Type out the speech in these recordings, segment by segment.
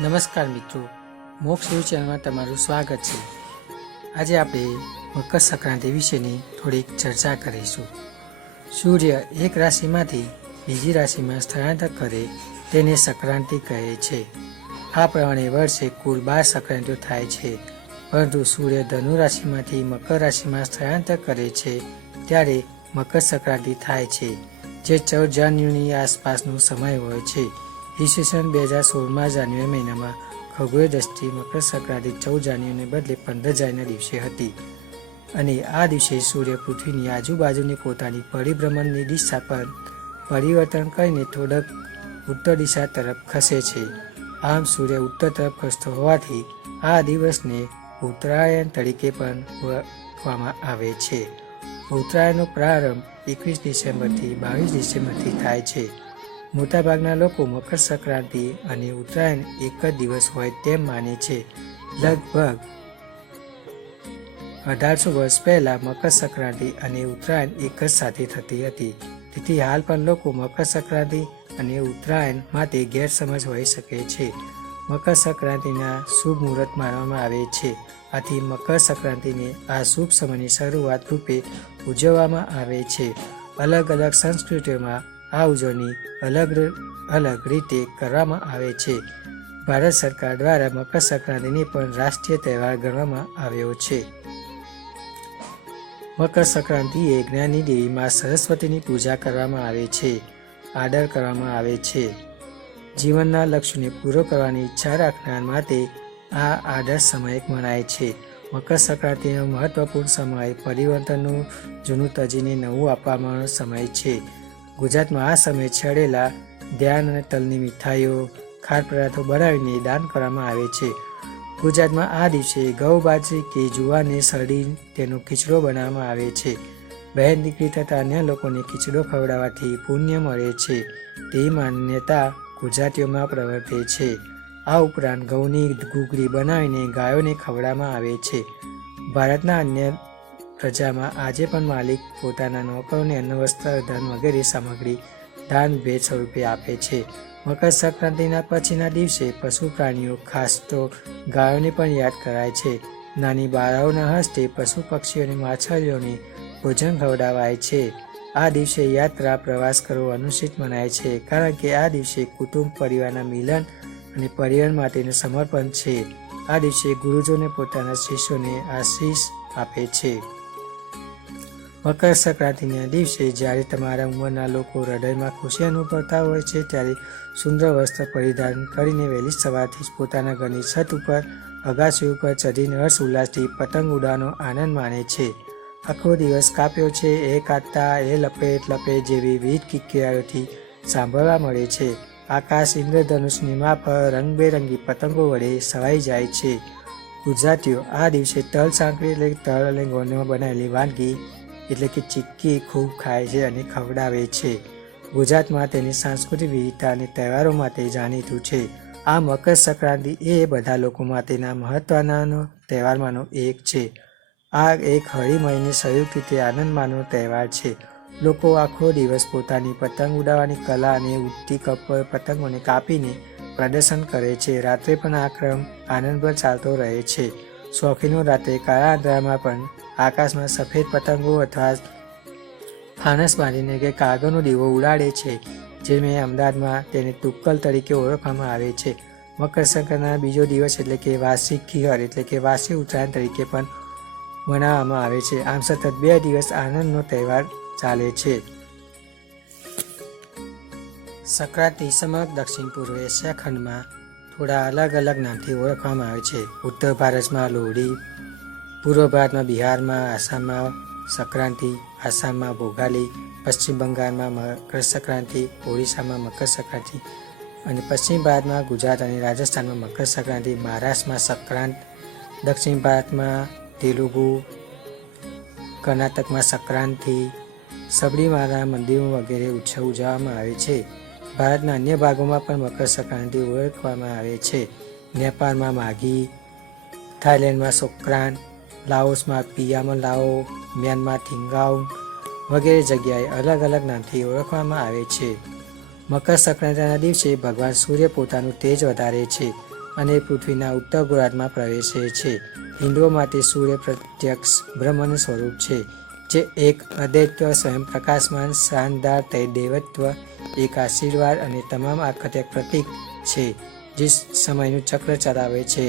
નમસ્કાર મિત્રો, મોક્ષ યુ ચેનલમાં તમારું સ્વાગત છે। આજે આપણે મકર સંક્રાંતિ વિશેની થોડીક ચર્ચા કરીશું। સૂર્ય એક રાશિમાંથી બીજી રાશિમાં સ્થળાંતર કરે તેને સંક્રાંતિ કહે છે। આ પ્રમાણે વર્ષે કુલ 12 સંક્રાંતિઓ થાય છે, પરંતુ સૂર્ય ધનુ રાશિમાંથી મકર રાશિમાં સ્થળાંતર કરે છે ત્યારે મકર સંક્રાંતિ થાય છે, જે 14 જાન્યુઆરીની આસપાસનો સમય હોય છે। ઈસવીસન 2016માં જાન્યુઆરી મહિનામાં ખગોળીય દ્રષ્ટિ મકર સંક્રાંતિ 14 જાન્યુઆરીને બદલે 15 જાન્યુઆરીના દિવસે હતી, અને આ દિવસે સૂર્ય પૃથ્વીની આજુબાજુની પોતાની પરિભ્રમણની દિશા પર પરિવર્તન કરીને થોડોક ઉત્તર દિશા તરફ ખસે છે। આમ સૂર્ય ઉત્તર તરફ ખસતો હોવાથી આ દિવસને ઉત્તરાયણ તરીકે પણ ઓળખવામાં આવે છે। ઉત્તરાયણનો પ્રારંભ 21 ડિસેમ્બરથી 22 ડિસેમ્બરથી થાય છે। મોટાભાગના લોકો મકર સંક્રાંતિ અને ઉત્તરાયણ એક જ દિવસ હોય તેમ માને છે। લગભગ 1800 વર્ષ પહેલા મકર સંક્રાંતિ અને ઉત્તરાયણ એક જ સાથે થતી હતી, તેથી હાલ પણ લોકો મકર સંક્રાંતિ અને ઉત્તરાયણ માટે ગેરસમજ હોઈ શકે છે। મકર સંક્રાંતિના શુભ મુહૂર્ત માનવામાં આવે છે, આથી મકર સંક્રાંતિને આ શુભ સમયની શરૂઆત રૂપે ઉજવવામાં આવે છે। અલગ અલગ સંસ્કૃતિઓમાં આ ઉજવણી અલગ રીતે કરવામાં આવે છે। ભારત સરકાર દ્વારા મકર સંક્રાંતિને પણ રાષ્ટ્રીય તહેવાર ગણવામાં આવ્યો છે। મકર સંક્રાંતિ એ જ્ઞાનની દેવી માં સરસ્વતીની પૂજા કરવામાં આવે છે, આદર કરવામાં આવે છે। જીવનના લક્ષ્યને પૂરો કરવાની ઈચ્છા રાખનાર માટે આ આદર્શ સમય મનાય છે। મકર સંક્રાંતિનો મહત્વપૂર્ણ સમય પરિવર્તનનું જૂનું તજીને નવું આપવાનો સમય છે। ગુજરાતમાં આ સમયે છેડેલા ધ્યાન અને તલની મીઠાઈઓ, ખાદ્ય પદાર્થો બનાવીને દાન કરવામાં આવે છે। ગુજરાતમાં આ દિવસે ઘઉં, બાજરી કે જુવારને સળી તેનો ખીચડો બનાવવામાં આવે છે। બહેન દીકરી તથા અન્ય લોકોને ખીચડો ખવડાવવાથી પુણ્ય મળે છે, તેવી માન્યતા ગુજરાતીઓમાં પ્રવર્તે છે। આ ઉપરાંત ઘઉંની ઘૂઘરી બનાવીને ગાયોને ખવડાવવામાં આવે છે। ભારતના અન્ય પ્રજામાં આજે પણ માલિક પોતાના નોકરોને અન્ન, વસ્ત્ર, ધન વગેરે સામગ્રી દાન ભેટ સ્વરૂપે આપે છે। મકર સંક્રાંતિના પછીના દિવસે પશુ પ્રાણીઓ, ખાસ તો ગાયોને પણ યાદ કરાય છે। નાની બાળાઓના હસ્તે પશુ પક્ષીઓ અને માછલીઓને ભોજન ખવડાવાય છે। આ દિવસે યાત્રા પ્રવાસ કરવો અનુચિત મનાય છે, કારણ કે આ દિવસે કુટુંબ પરિવારના મિલન અને પરિવાર માટેનું સમર્પણ છે। આ દિવસે ગુરુજોને પોતાના શિષ્યોને આશીષ આપે છે। મકર સંક્રાંતિના દિવસે જ્યારે તમારા ઉંમરના લોકો હૃદયમાં ખુશી અનુભવતા હોય છે, ત્યારે સુંદર વસ્ત્ર પરિધાન કરીને વહેલી સવારથી જ પોતાના ઘરની છત ઉપર, અગાસી ઉપર ચઢીને હર્ષ ઉલ્લાસથી પતંગ ઉડાવવાનો આનંદ માણે છે। આખો દિવસ કાપ્યો છે, એ કાઢતા, એ લપેટ જેવી વિવિધ કિકિયારીઓથી સાંભળવા મળે છે। આકાશ ઇન્દ્રધનુષની માફક રંગબેરંગી પતંગો વડે સવાઈ જાય છે। ગુજરાતીઓ આ દિવસે તલ સાંકળી એટલે તલ અને ગોળમાં બનાવેલી વાનગી એટલે કે ચીક્કી ખૂબ ખાય છે અને ખવડાવે છે। ગુજરાતમાં તેની સાંસ્કૃતિક વિવિધતા અને તહેવારો માટે જાણીતું છે। આ મકર સંક્રાંતિ એ બધા લોકો માટેના મહત્વના તહેવારમાંનો એક છે। આ એક હળી મળીને સંયુક્ત રીતે આનંદ માનવાનો તહેવાર છે। લોકો આખો દિવસ પોતાની પતંગ ઉડાવવાની કલા અને ઉડતી પતંગોને કાપીને પ્રદર્શન કરે છે। રાત્રે પણ આ ક્રમ આનંદભર ચાલતો રહે છે। શોખીનો રાત્રે કાળા અંધારામાં પણ આકાશમાં સફેદ પતંગો અથવા ફાનસ બાંધીને કે કાગળનો દીવો ઉડાડે છે, જે અમદાવાદમાં તેને તુક્કલ તરીકે ઓળખવામાં આવે છે। મકર સંક્રાંતિના બીજો દિવસ એટલે કે વાર્ષિક ખીહર એટલે કે વાર્ષિક ઉત્તરાયણ તરીકે પણ મનાવવામાં આવે છે। આમ સતત 2 દિવસ આનંદનો તહેવાર ચાલે છે। સંક્રાંતિ સમગ્ર દક્ષિણ પૂર્વ એશિયા ખંડમાં થોડા અલગ નામથી ઓળખવામાં આવે છે। ઉત્તર ભારતમાં લોહડી, પૂર્વ ભારતમાં બિહારમાં, આસામમાં સંક્રાંતિ, આસામમાં ભોગાલી, પશ્ચિમ બંગાળમાં મકર સંક્રાંતિ, ઓડિશામાં મકર સંક્રાંતિ અને પશ્ચિમ ભારતમાં ગુજરાત અને રાજસ્થાનમાં મકર સંક્રાંતિ, મહારાષ્ટ્રમાં સંક્રાંત, દક્ષિણ ભારતમાં તેલુગુ, કર્ણાટકમાં સંક્રાંતિ, સબરીમાલા મંદિરો વગેરે ઉત્સવ ઉજવવામાં આવે છે। ભારતના અન્ય ભાગોમાં પણ મકર સંક્રાંતિ ઓળખવામાં આવે છે। નેપાળમાં માઘી, થાઈલેન્ડમાં સોક્રાન, લાઓસમાં પિયામન લાઓ, મ્યાનમાર થિંગાઉન વગેરે જગ્યાએ અલગ નામથી ઓળખવામાં આવે છે। મકર સંક્રાંતિના દિવસે ભગવાન સૂર્ય પોતાનું તેજ વધારે છે અને પૃથ્વીના ઉત્તર ગોળાર્ધમાં પ્રવેશે છે. હિન્દુઓ માટે સૂર્ય પ્રત્યક્ષ બ્રહ્મનું સ્વરૂપ છે, જે એક અદ્વૈત સ્વયં પ્રકાશમાન શાનદાર દૈવત્વ, એક આશીર્વાદ અને તમામ આખત્ય પ્રતીક છે, જે સમયનું ચક્ર ચલાવે છે.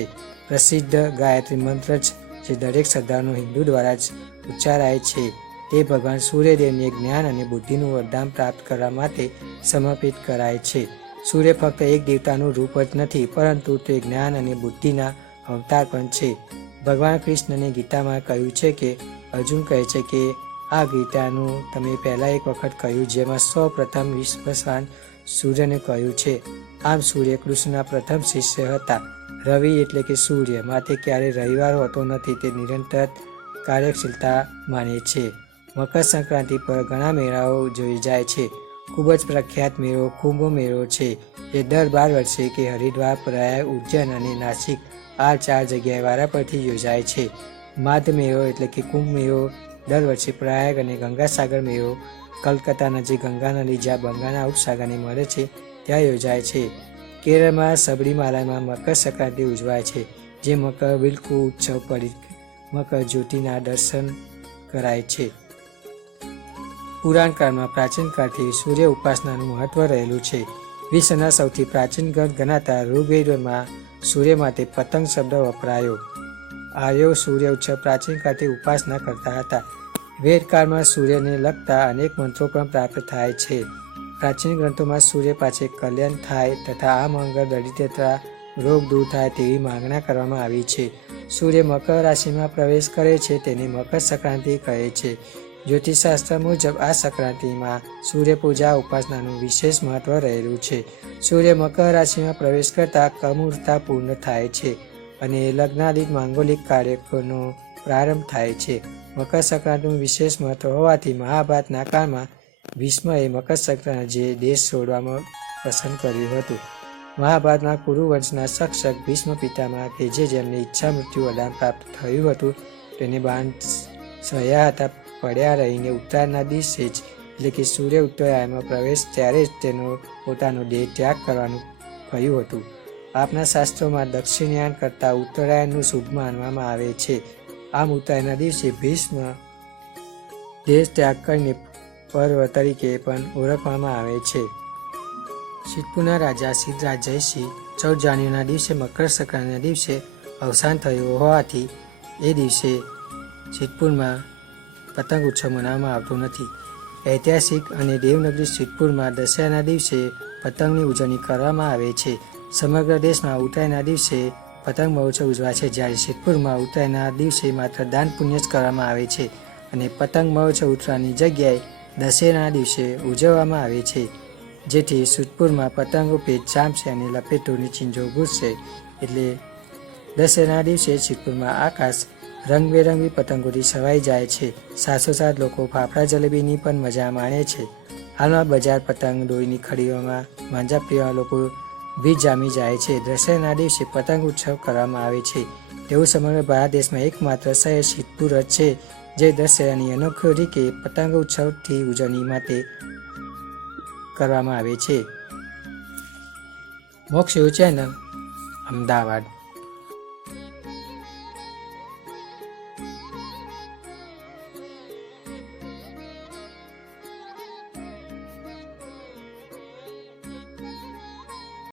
પ્રસિદ્ધ ગાયત્રી મંત્ર જે દરેક શ્રદ્ધાળુ હિન્દુ દ્વારા જ ઉચ્ચારાય છે, તે ભગવાન સૂર્યદેવને જ્ઞાન અને બુદ્ધિનું વરદાન પ્રાપ્ત કરવા માટે સમર્પિત કરાય છે. સૂર્ય ફક્ત એક દેવતાનું રૂપ જ નથી, પરંતુ તે જ્ઞાન અને બુદ્ધિના અવતાર પણ છે. ભગવાન કૃષ્ણને ગીતામાં કહ્યું છે કે અર્જુન કહે છે કે આ ગીતાનું તમે પહેલાં એક વખત કહ્યું, જેમાં સૌ પ્રથમ વિશ્વસ્વાન સૂર્યને કહ્યું છે. આમ સૂર્ય કૃષ્ણના પ્રથમ શિષ્ય હતા. રવિ એટલે કે સૂર્ય માટે ક્યારેય રવિવાર હોતો નથી, તે નિરંતર કાર્યશીલતા માને છે. મકર સંક્રાંતિ પર ઘણા મેળાઓ જોઈ જાય છે. ખૂબ જ પ્રખ્યાત મેળો કુંભ મેળો છે, જે દર 12 વર્ષે કે હરિદ્વાર, પ્રયાગ, ઉજ્જૈન અને નાસિક આ 4 જગ્યાએ વારાફરતી યોજાય છે. માધ મેળો એટલે કે કુંભ મેળો દર વર્ષે પ્રયાગ અને ગંગાસાગર મેળો કલકત્તા નજીક ગંગા નદી જ્યાં બંગાળના ઉપસાગરને મળે છે ત્યાં યોજાય છે. કેરળમાં સબરીમાલામાં મકર સંક્રાંતિ ઉજવાય છે, જે મકર બિલકુ ઉત્સવ પડી મકર જ્યોતિના દર્શન કરાય છે. પુરાણ કાળમાં પ્રાચીન કાળથી સૂર્ય ઉપાસનાનું મહત્વ રહેલું છે. વિશ્વના સૌથી પ્રાચીન ગ્રંથ ગણાતા ઋગ્વેદમાં સૂર્ય માટે પતંગ શબ્દ વપરાયો. આર્યો સૂર્ય ઉત્સવ પ્રાચીન કાળથી ઉપાસના કરતા હતા. વેદકાળમાં સૂર્યને લગતા અનેક મંત્રો પણ પ્રાપ્ત થાય છે. પ્રાચીન ગ્રંથોમાં સૂર્ય પાસે કલ્યાણ થાય તથા આ મંગળ, દરિદ્રતા, રોગ દૂર થાય તેવી માંગણા કરવામાં આવી છે. સૂર્ય મકર રાશિમાં પ્રવેશ કરે છે તેને મકર સંક્રાંતિ કહે છે. જ્યોતિષશાસ્ત્ર મુજબ આ સંક્રાંતિમાં સૂર્ય પૂજા ઉપાસનાનું વિશેષ મહત્વ રહેલું છે. સૂર્ય મકર રાશિમાં પ્રવેશ કરતાં કમૂરતા પૂર્ણ થાય છે અને લગ્નાદિક માંગોલિક કાર્યક્રમનો પ્રારંભ થાય છે. મકર સંક્રાંતિનું વિશેષ મહત્વ હોવાથી મહાભારતના કાળમાં ભીષ્મએ મકર સંક્રાંતિ જે દેશ છોડવામાં પસંદ કર્યું હતું. મહાભારતમાં કુરુ વંશના શિક્ષક ભીષ્મ પિતામહ કે જેમને ઈચ્છા મૃત્યુ વરદાન પ્રાપ્ત થયું હતું, તેને બાણ સહ્યા હતા પડ્યા રહીને ઉત્તરાયણના દિવસે જ એટલે કે સૂર્ય ઉત્તરાયણમાં પ્રવેશ ત્યારે જ તેનો પોતાનો દેહ ત્યાગ કરવાનું કહ્યું હતું. આપના શાસ્ત્રોમાં દક્ષિણાયન કરતાં ઉત્તરાયણનું શુભ માનવામાં આવે છે. આમ ઉત્તરાયણના દિવસે ભીષ્મ દેહ ત્યાગ કરીને પર્વ તરીકે પણ ઓળખવામાં આવે છે. સિદ્ધપુરના રાજા સિદ્ધરાજ જયસિંહ 14 જાન્યુઆરીના દિવસે મકર સંક્રાંતિના દિવસે અવસાન થયું હોવાથી એ દિવસે સિદ્ધપુરમાં પતંગ ઉત્સવ મનાવવામાં આવતો નથી. ઐતિહાસિક અને દેવનગરી સિદ્ધપુરમાં દશેરાના દિવસે પતંગની ઉજવણી કરવામાં આવે છે. સમગ્ર દેશમાં ઉત્તરાયણના દિવસે પતંગ મહોત્સવ ઉજવાય છે, જ્યારે સિદ્ધપુરમાં ઉત્તરાયણના દિવસે માત્ર દાન પુણ્ય જ કરવામાં આવે છે અને પતંગ મહોત્સવ ઉત્તરાયણની જગ્યાએ દશેરાના દિવસે ઉજવવામાં આવે છે, જેથી સિદ્ધપુરમાં પતંગો પેચ જામશે અને લપેટોની ચીંજો ઘૂસશે. એટલે દશેરાના દિવસે સિદ્ધપુરમાં આકાશ રંગબેરંગી પતંગોથી છવાઈ જાય છે. સાથોસાથ લોકો ફાફડા જલેબીની પણ મજા માણે છે. હાલમાં બજાર પતંગ દોરીની ખરીદવામાં માંજાપ્રિય લોકો ભીજ જામી જાય છે. દશેરાના દિવસે પતંગ ઉત્સવ કરવામાં આવે છે તેવું સમગ્ર ભારત દેશમાં એકમાત્ર શહેર સિદ્ધપુર જ છે, જે દશેરાની અનોખી રીતે પતંગ ઉત્સવથી ઉજવણી માટે કરવામાં આવે છે. મોક્ષ ચેનલ, અમદાવાદ.